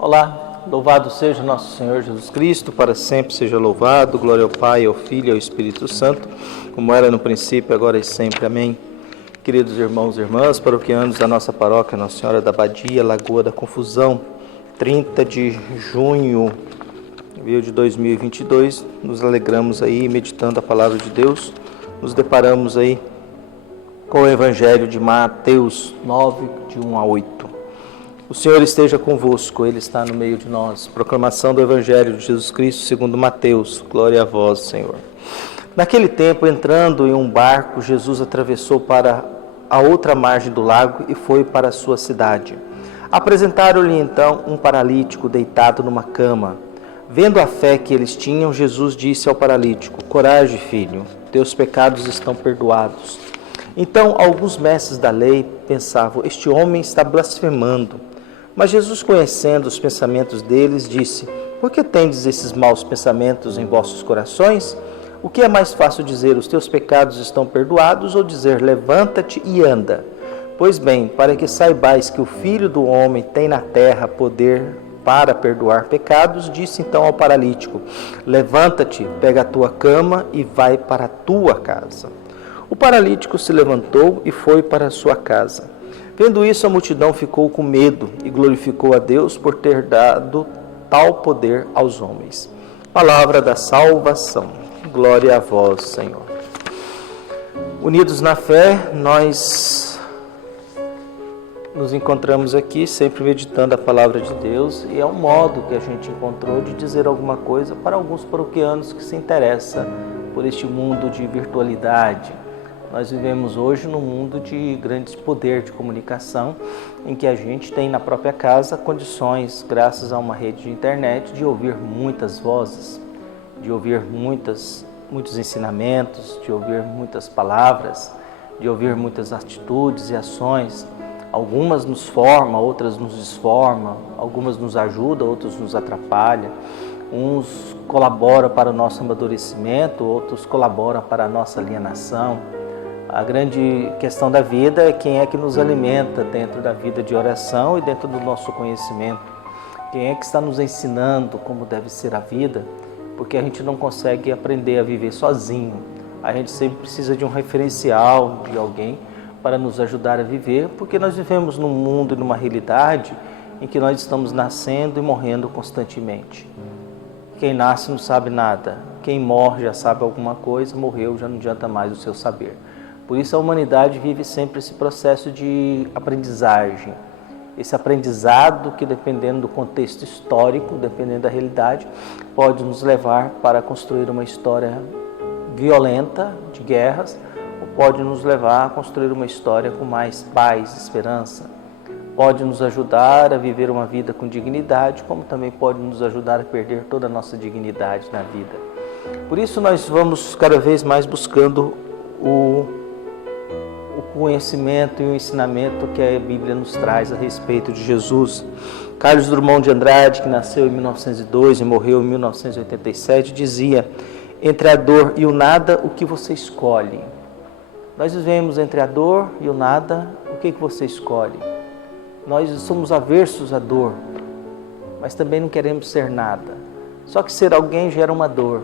Olá, louvado seja nosso Senhor Jesus Cristo, para sempre seja louvado, glória ao Pai, ao Filho e ao Espírito Santo, como era no princípio, agora e sempre, amém. Queridos irmãos e irmãs, paroquianos da nossa paróquia Nossa Senhora da Badia, Lagoa da Confusão, 30 de junho de 2022, nos alegramos aí, meditando a palavra de Deus, nos deparamos aí com o Evangelho de Mateus 9, de 1 a 8. O Senhor esteja convosco, Ele está no meio de nós. Proclamação do Evangelho de Jesus Cristo segundo Mateus. Glória a vós, Senhor. Naquele tempo, entrando em um barco, Jesus atravessou para a outra margem do lago e foi para a sua cidade. Apresentaram-lhe então um paralítico deitado numa cama. Vendo a fé que eles tinham, Jesus disse ao paralítico: Coragem, filho, teus pecados estão perdoados. Então, alguns mestres da lei pensavam: Este homem está blasfemando. Mas Jesus, conhecendo os pensamentos deles, disse: Por que tendes esses maus pensamentos em vossos corações? O que é mais fácil dizer: Os teus pecados estão perdoados, ou dizer: Levanta-te e anda? Pois bem, para que saibais que o Filho do Homem tem na terra poder para perdoar pecados, disse então ao paralítico: Levanta-te, pega a tua cama e vai para a tua casa. O paralítico se levantou e foi para a sua casa. Vendo isso, a multidão ficou com medo e glorificou a Deus por ter dado tal poder aos homens. Palavra da salvação. Glória a vós, Senhor. Unidos na fé, nós nos encontramos aqui sempre meditando a palavra de Deus, e é um modo que a gente encontrou de dizer alguma coisa para alguns paroquianos que se interessam por este mundo de virtualidade. Nós vivemos hoje num mundo de grande poder de comunicação, em que a gente tem na própria casa condições, graças a uma rede de internet, de ouvir muitas vozes, de ouvir muitos ensinamentos, de ouvir muitas palavras, de ouvir muitas atitudes e ações. Algumas nos formam, outras nos desformam, algumas nos ajudam, outras nos atrapalham. Uns colaboram para o nosso amadurecimento, outros colaboram para a nossa alienação. A grande questão da vida é quem é que nos alimenta dentro da vida de oração e dentro do nosso conhecimento. Quem é que está nos ensinando como deve ser a vida, porque a gente não consegue aprender a viver sozinho. A gente sempre precisa de um referencial, de alguém para nos ajudar a viver, porque nós vivemos num mundo e numa realidade em que nós estamos nascendo e morrendo constantemente. Quem nasce não sabe nada, quem morre já sabe alguma coisa, morreu já não adianta mais o seu saber. Por isso a humanidade vive sempre esse processo de aprendizagem, esse aprendizado que, dependendo do contexto histórico, dependendo da realidade, pode nos levar para construir uma história violenta de guerras, ou pode nos levar a construir uma história com mais paz, esperança. Pode nos ajudar a viver uma vida com dignidade, como também pode nos ajudar a perder toda a nossa dignidade na vida. Por isso nós vamos cada vez mais buscando o conhecimento e o ensinamento que a Bíblia nos traz a respeito de Jesus. Carlos Drummond de Andrade, que nasceu em 1902 e morreu em 1987, dizia: entre a dor e o nada, o que você escolhe? Nós vivemos entre a dor e o nada, o que você escolhe? Nós somos aversos à dor, mas também não queremos ser nada. Só que ser alguém gera uma dor.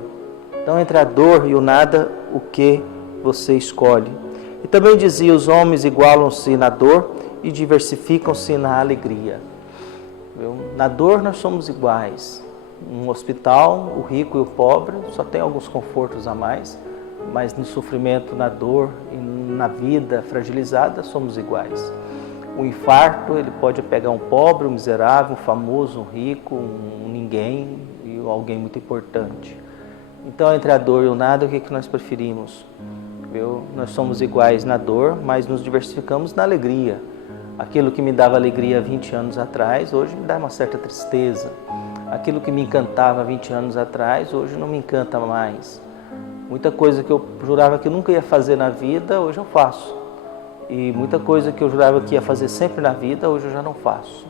Então, entre a dor e o nada, o que você escolhe? E também dizia: os homens igualam-se na dor e diversificam-se na alegria. Na dor nós somos iguais. No hospital, o rico e o pobre só tem alguns confortos a mais, mas no sofrimento, na dor e na vida fragilizada somos iguais. O infarto, ele pode pegar um pobre, um miserável, um famoso, um rico, um ninguém e alguém muito importante. Então, entre a dor e o nada, o que nós preferimos? Nós somos iguais na dor, mas nos diversificamos na alegria. Aquilo que me dava alegria há 20 anos atrás, hoje me dá uma certa tristeza. Aquilo que me encantava há 20 anos atrás, hoje não me encanta mais. Muita coisa que eu jurava que eu nunca ia fazer na vida, hoje eu faço. E muita coisa que eu jurava que ia fazer sempre na vida, hoje eu já não faço.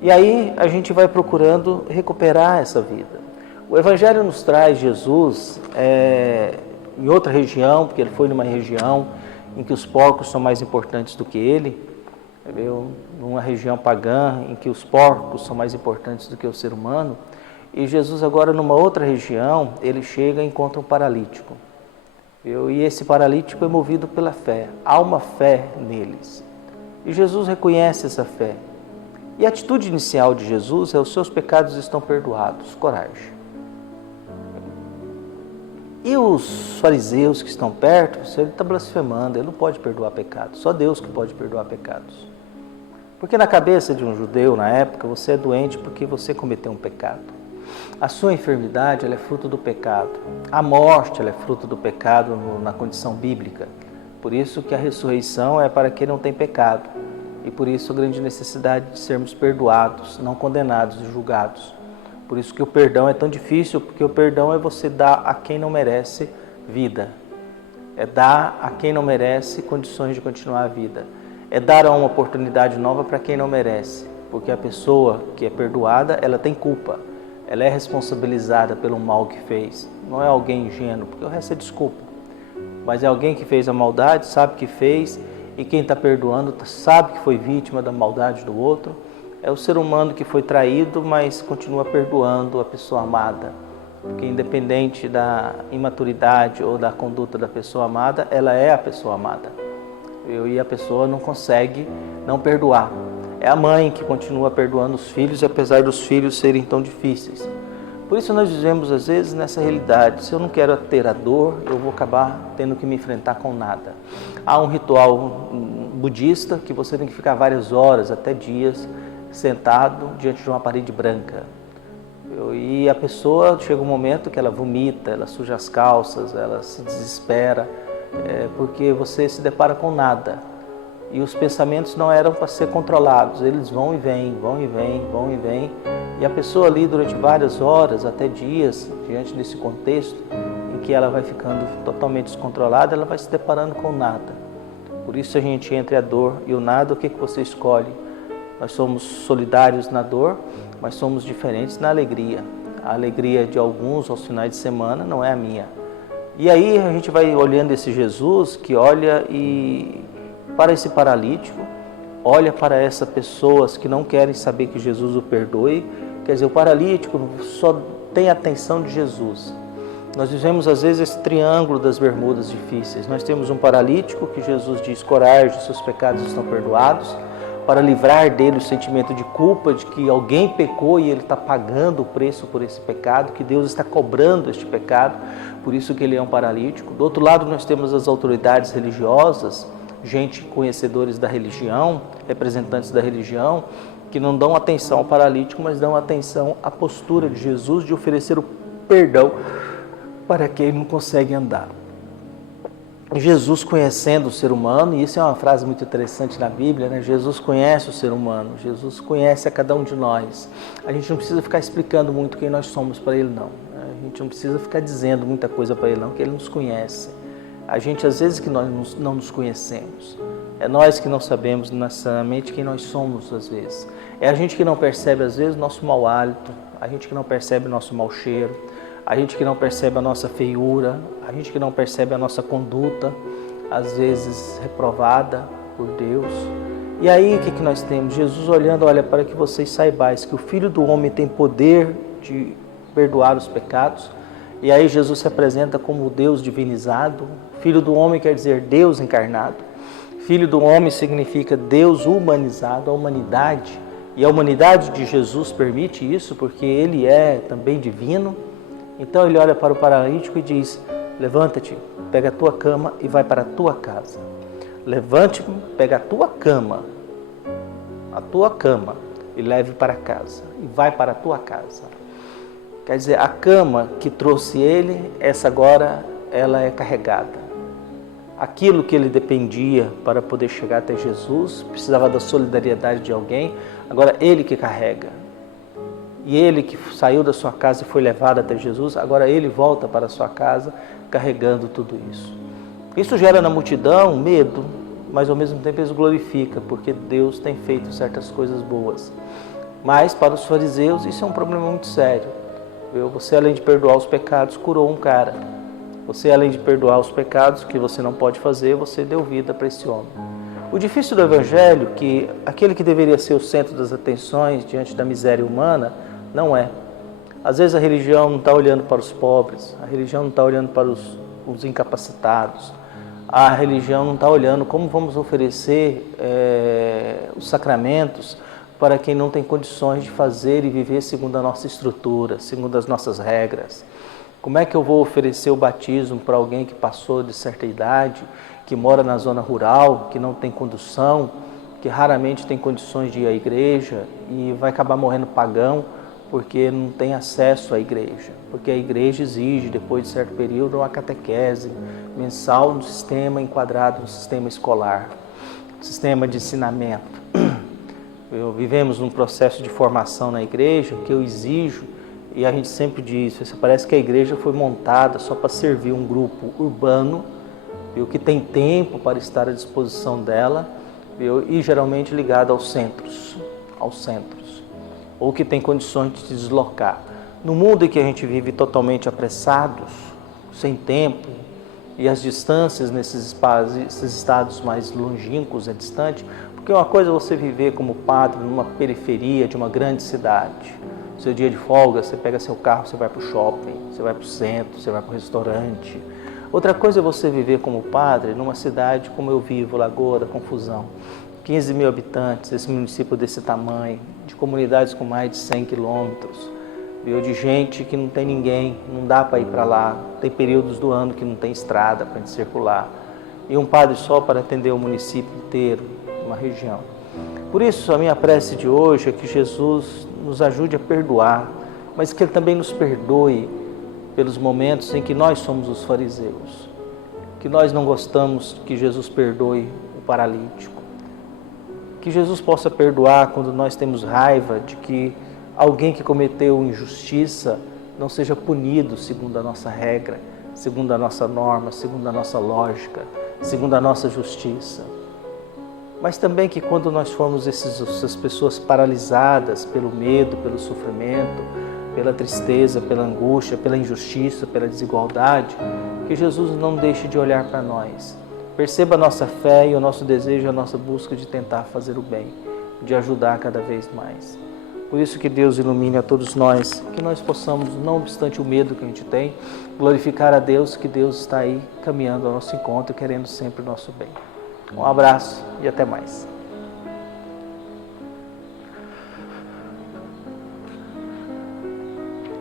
E aí a gente vai procurando recuperar essa vida. O Evangelho nos traz Jesus em outra região, porque ele foi numa região em que os porcos são mais importantes do que ele. viu? Numa região pagã em que os porcos são mais importantes do que o ser humano. E Jesus agora numa outra região, ele chega e encontra um paralítico. Viu? E esse paralítico é movido pela fé. Há uma fé neles. E Jesus reconhece essa fé. E a atitude inicial de Jesus é: os seus pecados estão perdoados. Coragem. E os fariseus que estão perto, ele está blasfemando, ele não pode perdoar pecados. Só Deus que pode perdoar pecados. Porque na cabeça de um judeu, na época, você é doente porque você cometeu um pecado. A sua enfermidade, ela é fruto do pecado. A morte, ela é fruto do pecado na condição bíblica. Por isso que a ressurreição é para quem não tem pecado. E por isso a grande necessidade de sermos perdoados, não condenados e julgados. Por isso que o perdão é tão difícil, porque o perdão é você dar a quem não merece vida. É dar a quem não merece condições de continuar a vida. É dar uma oportunidade nova para quem não merece. Porque a pessoa que é perdoada, ela tem culpa. Ela é responsabilizada pelo mal que fez. Não é alguém ingênuo, porque o resto é desculpa. Mas é alguém que fez a maldade, sabe que fez, e quem está perdoando sabe que foi vítima da maldade do outro. É o ser humano que foi traído, mas continua perdoando a pessoa amada. Porque independente da imaturidade ou da conduta da pessoa amada, ela é a pessoa amada. E a pessoa não consegue não perdoar. É a mãe que continua perdoando os filhos, apesar dos filhos serem tão difíceis. Por isso nós vivemos às vezes nessa realidade. Se eu não quero ter a dor, eu vou acabar tendo que me enfrentar com nada. Há um ritual budista que você tem que ficar várias horas, até dias, sentado diante de uma parede branca. E a pessoa chega um momento que ela vomita, ela suja as calças, ela se desespera, porque você se depara com nada. E os pensamentos não eram para ser controlados, eles vão e vêm, vão e vêm, vão e vêm. E a pessoa ali durante várias horas, até dias, diante desse contexto, em que ela vai ficando totalmente descontrolada, ela vai se deparando com nada. Por isso a gente, entre a dor e o nada, o que você escolhe? Nós somos solidários na dor, mas somos diferentes na alegria. A alegria de alguns aos finais de semana não é a minha. E aí a gente vai olhando esse Jesus que olha para esse paralítico, olha para essas pessoas que não querem saber que Jesus o perdoe. Quer dizer, o paralítico só tem a atenção de Jesus. Nós vivemos às vezes esse triângulo das bermudas difíceis. Nós temos um paralítico que Jesus diz: coragem, seus pecados estão perdoados, para livrar dele o sentimento de culpa, de que alguém pecou e ele está pagando o preço por esse pecado, que Deus está cobrando este pecado, por isso que ele é um paralítico. Do outro lado nós temos as autoridades religiosas, gente conhecedores da religião, representantes da religião, que não dão atenção ao paralítico, mas dão atenção à postura de Jesus de oferecer o perdão para quem não consegue andar. Jesus conhecendo o ser humano, e isso é uma frase muito interessante na Bíblia, né? Jesus conhece o ser humano, Jesus conhece a cada um de nós. A gente não precisa ficar explicando muito quem nós somos para Ele, não. A gente não precisa ficar dizendo muita coisa para Ele, não, que Ele nos conhece. A gente, às vezes, que nós não nos conhecemos. É nós que não sabemos necessariamente quem nós somos, às vezes. É a gente que não percebe, às vezes, nosso mau hálito, a gente que não percebe nosso mau cheiro, a gente que não percebe a nossa feiura, a gente que não percebe a nossa conduta, às vezes reprovada por Deus. E aí o que nós temos? Jesus olhando: olha, para que vocês saibais que o Filho do Homem tem poder de perdoar os pecados. E aí Jesus se apresenta como o Deus divinizado. Filho do Homem quer dizer Deus encarnado. Filho do Homem significa Deus humanizado, a humanidade. E a humanidade de Jesus permite isso, porque Ele é também divino. Então Ele olha para o paralítico e diz: levanta-te, pega a tua cama e vai para a tua casa. Levante-te, pega a tua cama e leve para casa. E vai para a tua casa. Quer dizer, a cama que trouxe ele, essa agora, ela é carregada. Aquilo que ele dependia para poder chegar até Jesus, precisava da solidariedade de alguém, agora ele que carrega. E ele que saiu da sua casa e foi levado até Jesus, agora ele volta para a sua casa carregando tudo isso. Isso gera na multidão medo, mas ao mesmo tempo eles glorificam, porque Deus tem feito certas coisas boas. Mas para os fariseus isso é um problema muito sério. Você, além de perdoar os pecados, curou um cara. Você, além de perdoar os pecados que você não pode fazer, você deu vida para esse homem. O difícil do Evangelho é que aquele que deveria ser o centro das atenções diante da miséria humana, não é. Às vezes a religião não está olhando para os pobres, a religião não está olhando para os incapacitados, a religião não está olhando como vamos oferecer os sacramentos para quem não tem condições de fazer e viver segundo a nossa estrutura, segundo as nossas regras. Como é que eu vou oferecer o batismo para alguém que passou de certa idade, que mora na zona rural, que não tem condução, que raramente tem condições de ir à igreja e vai acabar morrendo pagão porque não tem acesso à igreja? Porque a igreja exige, depois de certo período, uma catequese mensal no sistema enquadrado no sistema escolar, sistema de ensinamento. Vivemos num processo de formação na igreja que eu exijo, e a gente sempre diz, parece que a igreja foi montada só para servir um grupo urbano, que tem tempo para estar à disposição dela, e geralmente ligado aos centros, ou que tem condições de se deslocar. No mundo em que a gente vive totalmente apressados, sem tempo, e as distâncias nesses estados mais longínquos, distante, porque uma coisa é você viver como padre numa periferia de uma grande cidade. Seu dia de folga, você pega seu carro, você vai para o shopping, você vai para o centro, você vai para o restaurante. Outra coisa é você viver como padre numa cidade como eu vivo, Lagoa da Confusão. 15 mil habitantes, esse município desse tamanho, de comunidades com mais de 100 quilômetros, de gente que não tem ninguém, não dá para ir para lá, tem períodos do ano que não tem estrada para a gente circular, e um padre só para atender o município inteiro, uma região. Por isso, a minha prece de hoje é que Jesus nos ajude a perdoar, mas que Ele também nos perdoe pelos momentos em que nós somos os fariseus, que nós não gostamos que Jesus perdoe o paralítico, que Jesus possa perdoar quando nós temos raiva de que alguém que cometeu injustiça não seja punido segundo a nossa regra, segundo a nossa norma, segundo a nossa lógica, segundo a nossa justiça. Mas também que quando nós formos essas pessoas paralisadas pelo medo, pelo sofrimento, pela tristeza, pela angústia, pela injustiça, pela desigualdade, que Jesus não deixe de olhar para nós. Perceba a nossa fé e o nosso desejo, a nossa busca de tentar fazer o bem, de ajudar cada vez mais. Por isso que Deus ilumine a todos nós, que nós possamos, não obstante o medo que a gente tem, glorificar a Deus, que Deus está aí caminhando ao nosso encontro, querendo sempre o nosso bem. Um abraço e até mais.